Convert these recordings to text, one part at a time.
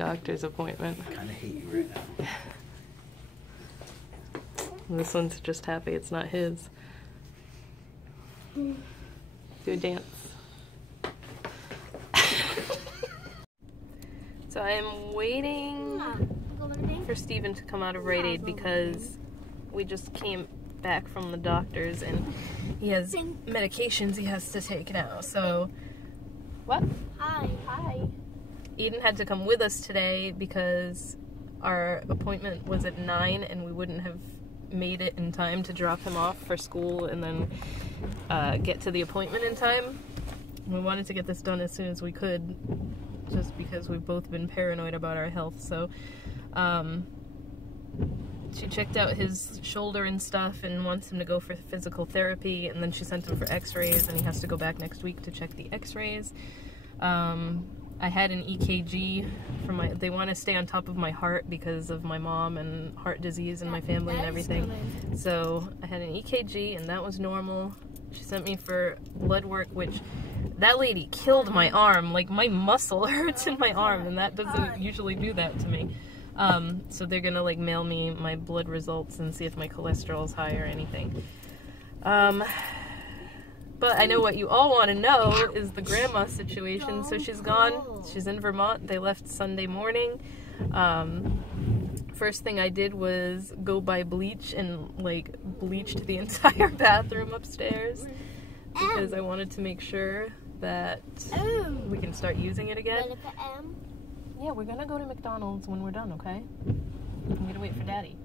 our doctor's appointment. I kind of hate you right now. This one's just happy it's not his. Do a dance. So I am waiting for Steven to come out of Rite Aid because we just came back from the doctor's and he has medications he has to take now. So, what? Hi. Hi. Eden had to come with us today because our appointment was at 9 and we wouldn't have made it in time to drop him off for school and then get to the appointment in time. We wanted to get this done as soon as we could just because we've both been paranoid about our health. So she checked out his shoulder and stuff and wants him to go for physical therapy, and then she sent him for x-rays and he has to go back next week to check the x-rays. I had an EKG for they want to stay on top of my heart because of my mom and heart disease in my family and everything. So I had an EKG and that was normal. She sent me for blood work, which that lady killed my arm. Like, my muscle hurts in my arm and that doesn't usually do that to me. So they're gonna like mail me my blood results and see if my cholesterol is high or anything. But I know what you all want to know is the grandma situation. So she's gone. She's in Vermont. They left Sunday morning. First thing I did was go buy bleach and like bleached the entire bathroom upstairs because I wanted to make sure that we can start using it again. Yeah, we're gonna go to McDonald's when we're done, okay? I'm gonna wait for Daddy.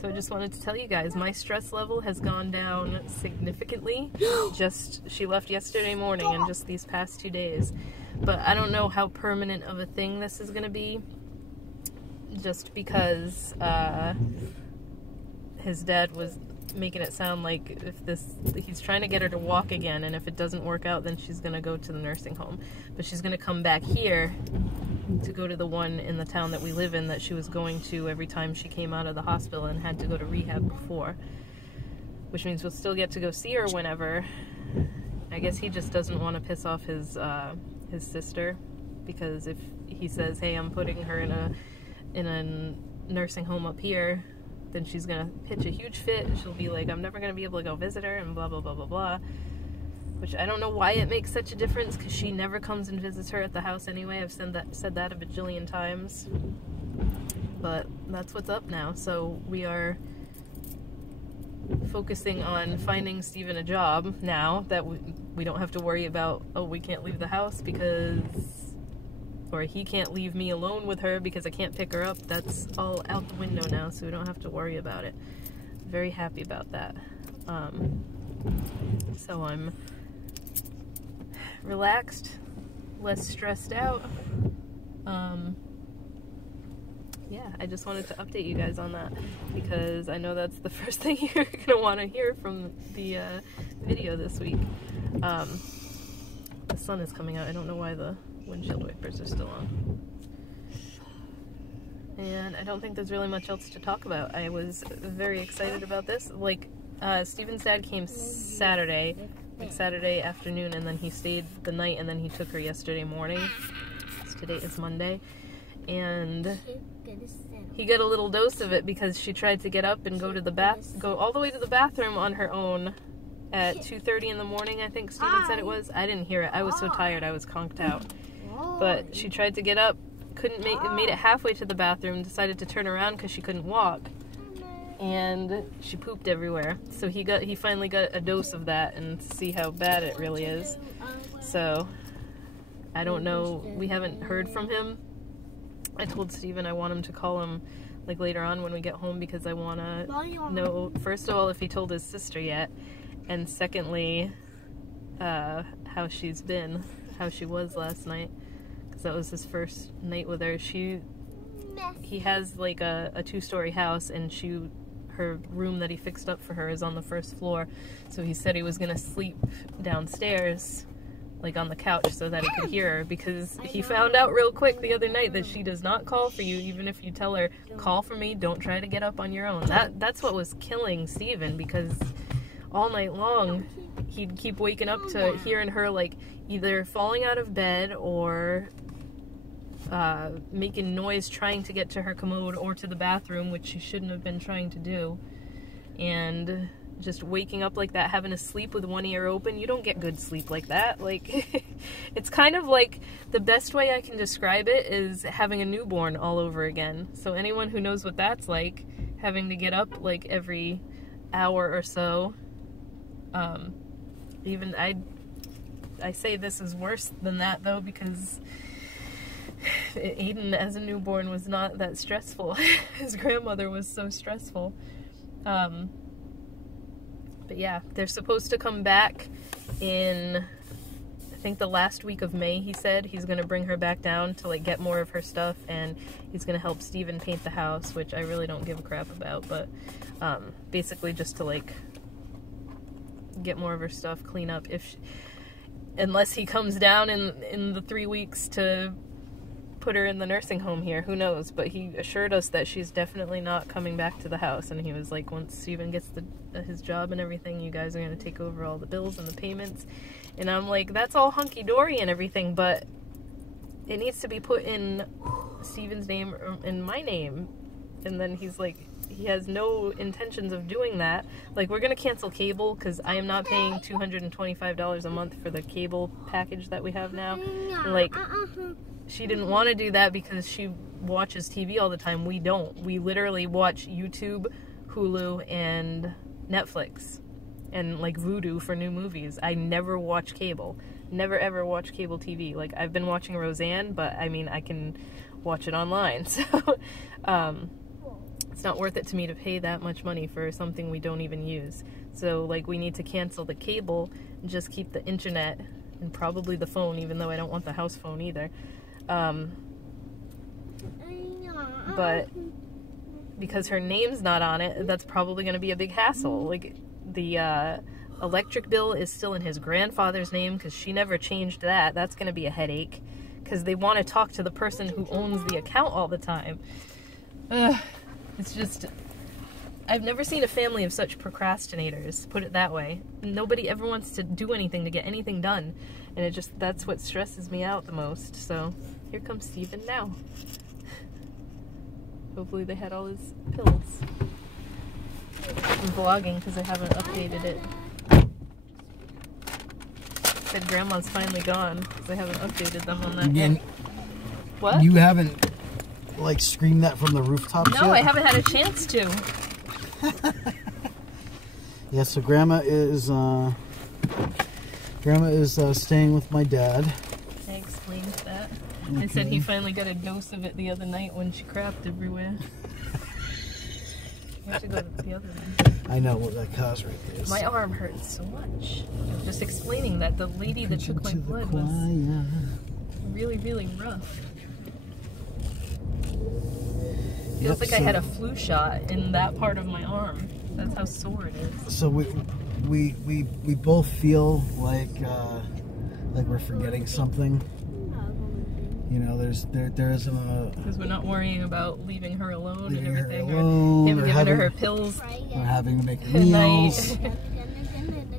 So I just wanted to tell you guys, my stress level has gone down significantly. She left yesterday morning and just these past 2 days. But I don't know how permanent of a thing this is gonna be. Just because his dad was making it sound like he's trying to get her to walk again, and if it doesn't work out, then she's gonna go to the nursing home. But she's gonna come back here to go to the one in the town that we live in that she was going to every time she came out of the hospital and had to go to rehab before. Which means we'll still get to go see her whenever. I guess he just doesn't want to piss off his sister, because if he says, hey, I'm putting her in a nursing home up here, then she's gonna pitch a huge fit. She'll be like, I'm never gonna be able to go visit her, and blah blah blah blah blah. Which I don't know why it makes such a difference, because she never comes and visits her at the house anyway. I've said that a bajillion times. But that's what's up now. So we are focusing on finding Steven a job now that we don't have to worry about, oh, we can't leave the house because, or he can't leave me alone with her because I can't pick her up. That's all out the window now, so we don't have to worry about it. Very happy about that. So I'm relaxed, less stressed out. Yeah, I just wanted to update you guys on that because I know that's the first thing you're gonna want to hear from the video this week. The sun is coming out. I don't know why the windshield wipers are still on. And I don't think there's really much else to talk about. I was very excited about this. Like, Steven's dad came Saturday afternoon, and then he stayed the night, and then he took her yesterday morning. Today is Monday. And he got a little dose of it because she tried to get up and go all the way to the bathroom on her own at 2:30 in the morning, I think Steven said it was. I didn't hear it. I was so tired, I was conked out. But she tried to get up, made it halfway to the bathroom, decided to turn around because she couldn't walk, and she pooped everywhere. So he finally got a dose of that and see how bad it really is. So I don't know. We haven't heard from him. I told Steven I want him to call him like later on when we get home because I want to know, first of all, if he told his sister yet, and secondly, how she's been, how she was last night, because that was his first night with her. He has like a 2-story house, and her room that he fixed up for her is on the first floor, so he said he was gonna sleep downstairs, like on the couch, so that he could hear her, because he found out real quick the other night that she does not call for you, even if you tell her, call for me, don't try to get up on your own. That's what was killing Steven, because all night long he'd keep waking up to hearing her like either falling out of bed or making noise trying to get to her commode or to the bathroom, which she shouldn't have been trying to do, and just waking up like that, having to sleep with one ear open. You don't get good sleep like that. Like, it's kind of like, the best way I can describe it is having a newborn all over again. So anyone who knows what that's like, having to get up like every hour or so, even I say this is worse than that though, because Aiden as a newborn was not that stressful. His grandmother was so stressful. But yeah, they're supposed to come back in, I think, the last week of May. He said he's gonna bring her back down to like get more of her stuff, and he's gonna help Steven paint the house, which I really don't give a crap about, but basically just to like get more of her stuff, clean up, unless he comes down in the 3 weeks to put her in the nursing home here, who knows. But he assured us that she's definitely not coming back to the house, and he was like, once Steven gets his job and everything, you guys are going to take over all the bills and the payments. And I'm like, that's all hunky-dory and everything, but it needs to be put in Steven's name or in my name. And then he's like, he has no intentions of doing that. Like, we're going to cancel cable because I am not paying $225 a month for the cable package that we have now. And like, she didn't want to do that because she watches TV all the time. We don't. We literally watch YouTube, Hulu, and Netflix, and like Vudu for new movies. I never watch cable. Never ever watch cable TV. Like, I've been watching Roseanne, but I mean, I can watch it online. So, it's not worth it to me to pay that much money for something we don't even use. So, like, we need to cancel the cable and just keep the internet and probably the phone, even though I don't want the house phone either. But because her name's not on it, that's probably going to be a big hassle. Like, the electric bill is still in his grandfather's name because she never changed that. That's going to be a headache because they want to talk to the person who owns the account all the time. It's just, I've never seen a family of such procrastinators, put it that way. Nobody ever wants to do anything to get anything done, and it just, that's what stresses me out the most. So here comes Steven now. Hopefully they had all his pills. I'm vlogging because I haven't updated it. Said Grandma's finally gone because I haven't updated them on that yet. What? You haven't, like, screamed that from the rooftops yet? No, I haven't had a chance to. Yeah, so Grandma is staying with my dad. I explained that. Okay. I said he finally got a dose of it the other night when she crapped everywhere. You have to go to the other one. I know what that cause right there is. My arm hurts so much. Just explaining that the lady that took my blood was really, really rough. Feels like I had a flu shot in that part of my arm. That's how sore it is. So we both feel like we're forgetting something. You know, there isn't a... Because we're not worrying about leaving her alone and leaving everything. her alone, or him giving her pills. We're having to make meals.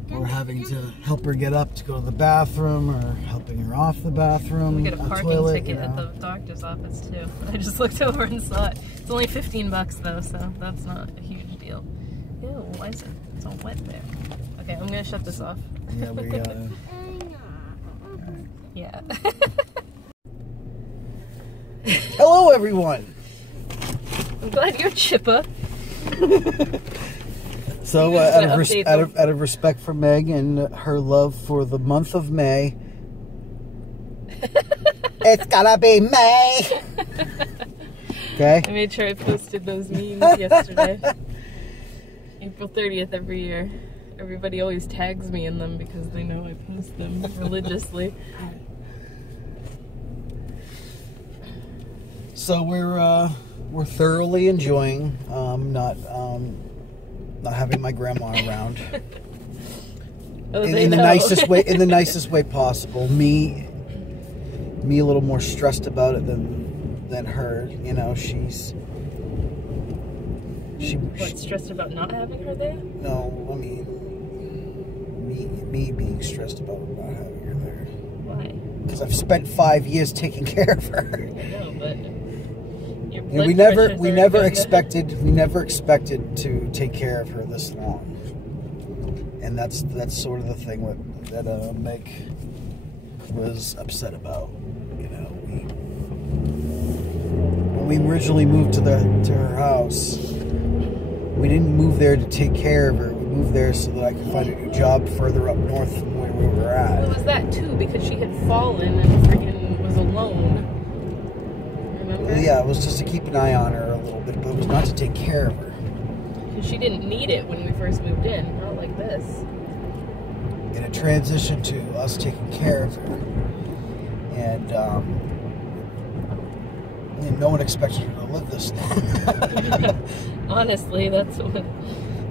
We're having to help her get up to go to the bathroom, or helping her off the bathroom. We get a parking toilet, ticket at the doctor's office too. I just looked over and saw it. It's only $15 though, so that's not a huge deal. Ew, why is it? It's all wet there. Okay, I'm gonna shut this off. Yeah, we gotta... Yeah. Hello, everyone. I'm glad you're chipper. So, out of respect for Meg and her love for the month of May, it's gonna be May. Okay. I made sure I posted those memes yesterday. April 30th every year. Everybody always tags me in them because they know I post them religiously. So we're thoroughly enjoying not having my grandma around. Oh, in the nicest way possible. Me a little more stressed about it than her. You know, she's stressed about not having her there? No, I mean me being stressed about not having her there. Why? because I've spent 5 years taking care of her. I know, but your And blood we pressure's already never going expected to take care of her this long. And that's sort of the thing that Meg was upset about. You know, when we originally moved to her house, we didn't move there to take care of her. We moved there so that I could find a new job further up north from where we were at. Well, it was that too, because she had fallen and freaking was alone. Remember? Well, yeah, it was just to keep an eye on her a little bit, but it was not to take care of her. Because she didn't need it when we first moved in, not like this. And it transitioned to us taking care of her. And no one expected her to live this long. Honestly, that's what.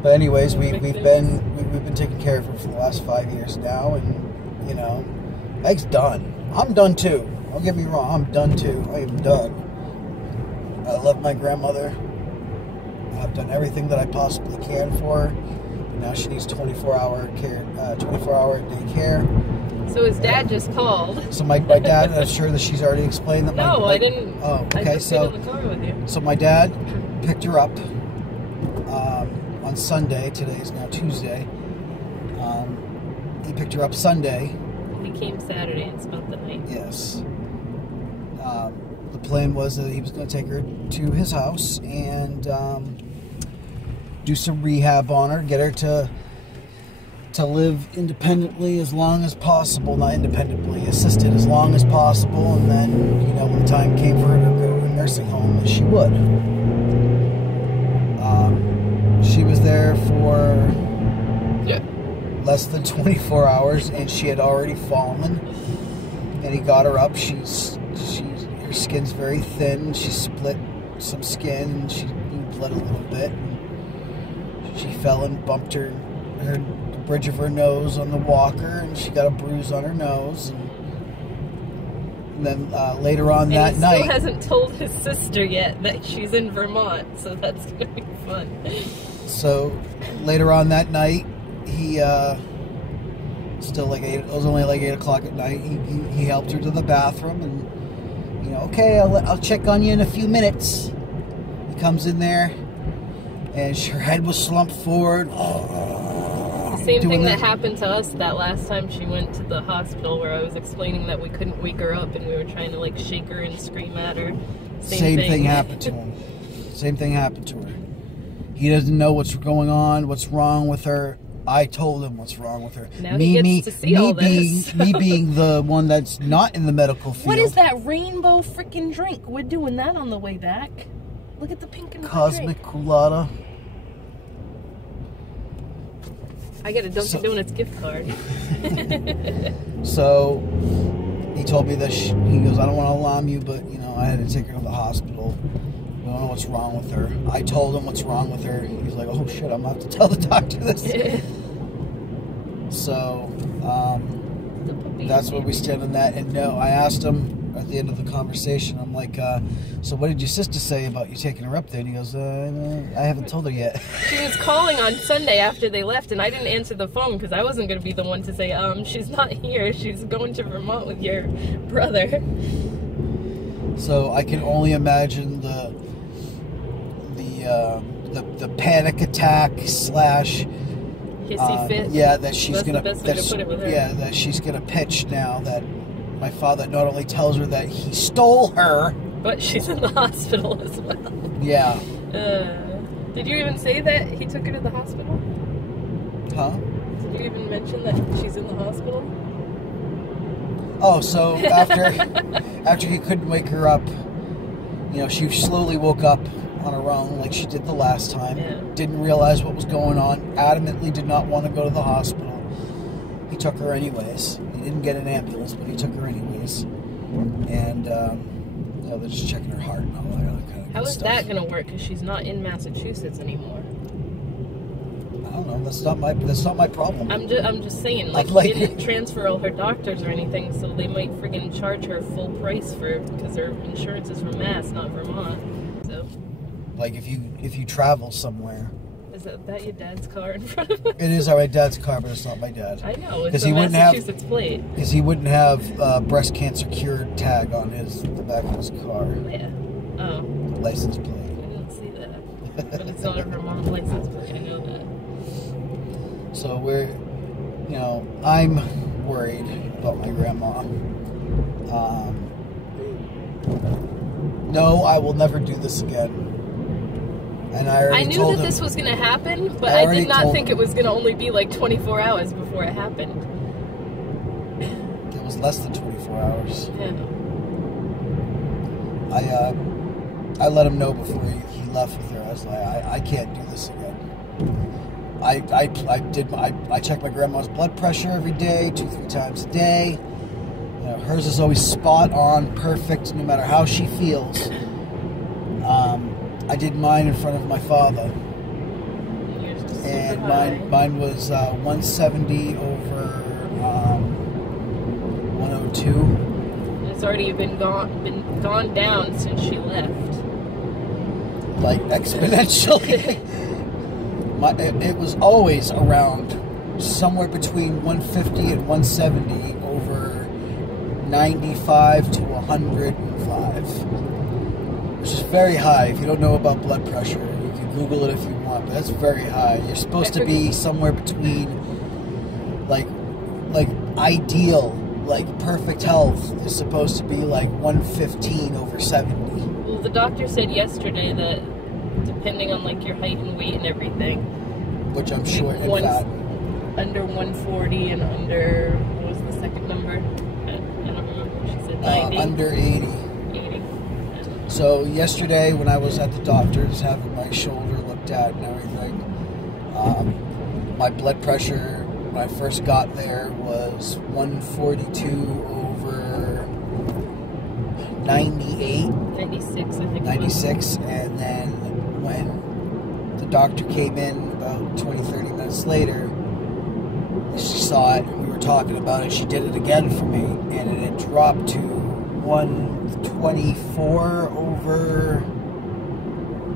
But anyways, we've been taking care of her for the last 5 years now, and you know, Meg's done. I'm done too. Don't get me wrong, I'm done too. I am done. I love my grandmother. I've done everything that I possibly can for her. And now she needs 24-hour care, 24-hour day care. So his dad just called. So my dad, I'm sure that she's already explained that. No, I didn't. Oh, okay. I just stayed in the car with you. So my dad picked her up on Sunday. Today is now Tuesday. He picked her up Sunday. He came Saturday and spent the night. Yes. The plan was that he was going to take her to his house and do some rehab on her, get her to live independently as long as possible. Not independently, assisted as long as possible, and then, you know, when the time came for her to go to a nursing home, she would. She was there for less than 24 hours, and she had already fallen, and he got her up. Her skin's very thin. She split some skin, and she bled a little bit. And she fell and bumped the bridge of her nose on the walker, and she got a bruise on her nose. And then later on that night, he still hasn't told his sister yet that she's in Vermont, so that's gonna be fun. So later on that night, he still like it was only like 8 o'clock at night. He helped her to the bathroom, and you know, okay, I'll check on you in a few minutes. He comes in there, and her head was slumped forward. Same thing that happened to us that last time she went to the hospital, where I was explaining that we couldn't wake her up and we were trying to like shake her and scream at her. Same thing happened to him. Same thing happened to her. He doesn't know what's going on, what's wrong with her. I told him what's wrong with her. Now he gets to see all this. Me being the one that's not in the medical field. What is that rainbow freaking drink? We're doing that on the way back. Look at the pink and white Cosmic drink. Coolata. I got a Dunkin' Donuts gift card. So he told me that he goes, I don't want to alarm you, but you know, I had to take her to the hospital. I don't know what's wrong with her. I told him what's wrong with her. He's like, oh shit, I'm gonna have to tell the doctor this. So that's where we stand on that. And no, I asked him at the end of the conversation, I'm like, so what did your sister say about you taking her up there? And he goes, I haven't told her yet. She was calling on Sunday after they left, and I didn't answer the phone because I wasn't going to be the one to say, she's not here. She's going to Vermont with your brother. So I can only imagine the panic attack / hissy fit. Yeah, that she's That's gonna. the best way to put it with her. Yeah, that she's gonna pitch now that my father not only tells her that he stole her, but she's in the hospital as well. Yeah. Did you even say that he took her to the hospital? Huh? Did you even mention that she's in the hospital? Oh, so after he couldn't wake her up, you know, she slowly woke up on her own like she did the last time. Yeah. Didn't realize what was going on. Adamantly did not want to go to the hospital. He took her anyways. He didn't get an ambulance, but he took her anyways. And you know, they're just checking her heart and all that other kind of How is stuff. that going to work? Because she's not in Massachusetts anymore. I don't know. That's not my problem. I'm just saying, like, they didn't transfer all her doctors or anything, so they might friggin' charge her full price because her insurance is from Mass, not Vermont. So. Like if you travel somewhere, Is that your dad's car in front of us? It is my dad's car, but it's not my dad. I know, it's a Massachusetts plate. Because he wouldn't have breast cancer cured tag on the back of his car. Yeah. Oh. License plate. I didn't see that. But it's not a Vermont license plate, I know that. So I'm worried about my grandma. No, I will never do this again. And I knew that this was going to happen, but I did not think it was going to only be like 24 hours before it happened. It was less than 24 hours. Yeah. I let him know before he left with her. I was like, I can't do this again. I check my grandma's blood pressure every day, 2-3 times a day. Hers is always spot on, perfect, no matter how she feels. I did mine in front of my father, and mine was 170 over 102. It's already been gone down since she left. Like exponentially. It was always around somewhere between 150 and 170 over 95 to 105. Which is very high. If you don't know about blood pressure, you can Google it if you want, but that's very high. You're supposed to be somewhere between, like ideal, like perfect health is supposed to be like 115 over 70. Well, the doctor said yesterday that depending on like your height and weight and everything, which I'm short and fat. Under 140 and under, what was the second number? I don't remember what she said. 90? Under 80. So yesterday when I was at the doctor's having my shoulder looked at and everything, my blood pressure when I first got there was 142 over 98. 96, I think. 96, and then when the doctor came in about 20-30 minutes later, she saw it and we were talking about it. She did it again for me, and it had dropped to 124 over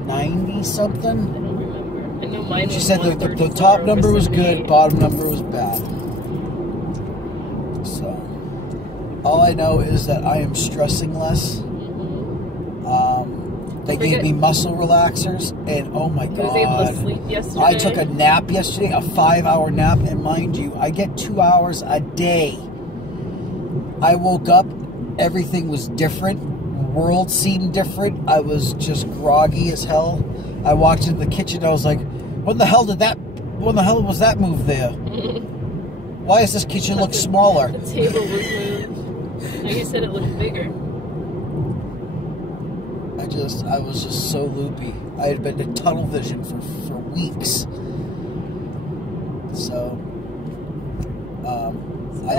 90 something. I don't remember. I know mine. She said the top number was good, bottom number was bad. So all I know is that I am stressing less. They gave me muscle relaxers, and oh my god, I was able to sleep yesterday. I took a nap yesterday, a 5-hour nap, and mind you, I get 2 hours a day. I woke up. Everything was different. The world seemed different. I was just groggy as hell. I walked into the kitchen. I was like, when the hell was that move there? Why does this kitchen look smaller? The table was moved. No, you said it looked bigger. I was just so loopy. I had been in tunnel vision for weeks. So, I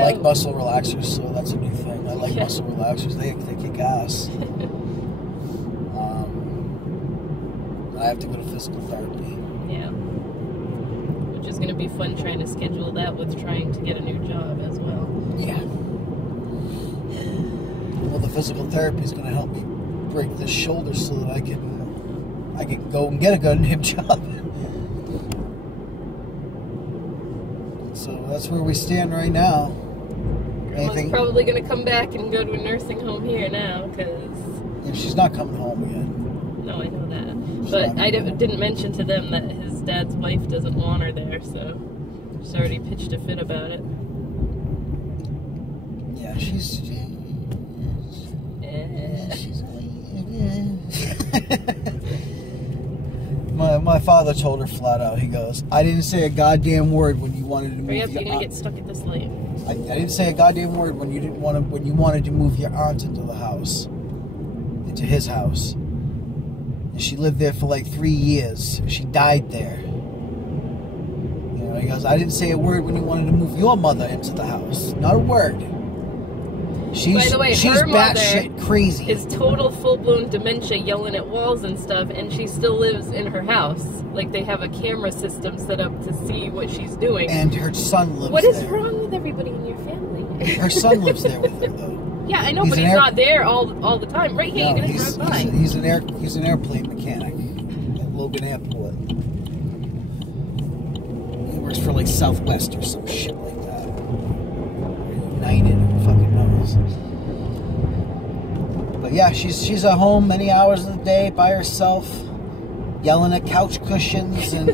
like muscle relaxers, so that's a new thing. I like muscle relaxers. They kick ass. I have to go to physical therapy. Yeah. Which is going to be fun trying to schedule that with trying to get a new job as well. Yeah. Well, the physical therapy is going to help me break this shoulder so that I can go and get a good new job. So that's where we stand right now. Grandma's probably going to come back and go to a nursing home here now, because... Yeah, she's not coming home again. No, I know that. But I didn't mention to them that his dad's wife doesn't want her there, so she's already pitched a fit about it. Yeah, she's My father told her flat out, he goes, I didn't say a goddamn word when you wanted to move you're gonna get stuck at this light. I didn't say a goddamn word when you wanted to move your aunt into the house. Into his house. And she lived there for like 3 years. She died there. You know, he goes, I didn't say a word when you wanted to move your mother into the house. Not a word. By the way, she's batshit crazy. Is total full-blown dementia, yelling at walls and stuff, and she still lives in her house. Like, they have a camera system set up to see what she's doing. And her son lives there. What is wrong with everybody in your family? Her son lives there with her, though. Yeah, I know, but he's not there all the time. Right here, you're gonna drive by. He's an airplane mechanic at Logan Airport. works for like Southwest or some shit like that. Or United, who fucking knows. But yeah, she's at home many hours of the day by herself, yelling at couch cushions and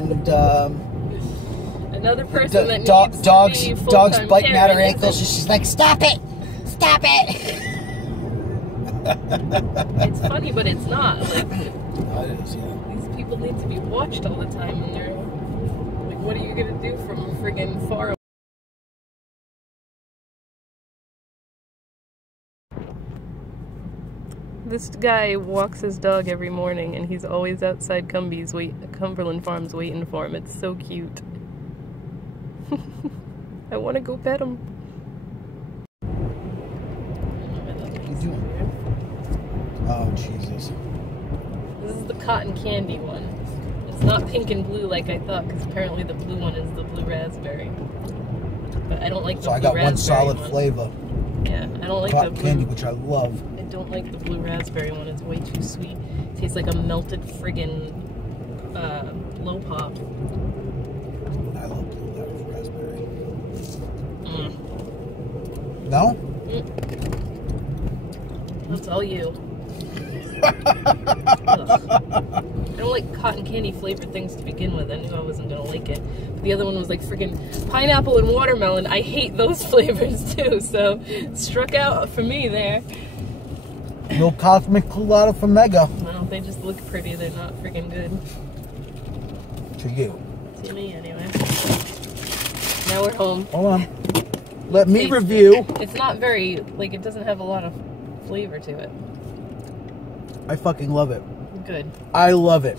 another person that needs dogs to be full-time biting at her caring. ankles. She's like, "Stop it! Stop it!" It's funny, but it's not. Like, Oh, it is, yeah. these people need to be watched all the time, and they're like, what are you gonna do from friggin' far away? This guy walks his dog every morning, and he's always outside Cumberland Farms waiting for him. It's so cute. I want to go pet him. What are you doing? Oh, Jesus. This is the cotton candy one. It's not pink and blue like I thought, because apparently the blue one is the blue raspberry. But I don't like the So blue I got one solid one. flavor. Yeah, I don't like Cotton the blue. candy, which I love. I don't like the blue raspberry one. It's way too sweet. It tastes like a melted friggin' low pop. I love blue raspberry. Mm. No? That's all you. Ugh. I don't like cotton candy flavored things to begin with. I knew I wasn't gonna like it. But the other one was like freaking pineapple and watermelon. I hate those flavors too, so it struck out for me there. No cosmic colada from Mega. Well, they just look pretty. They're not freaking good. To you. To me, anyway. Now we're home. Hold on. Let me Taste review. it. It's not very, like, it doesn't have a lot of flavor to it. I fucking love it. Good. I love it.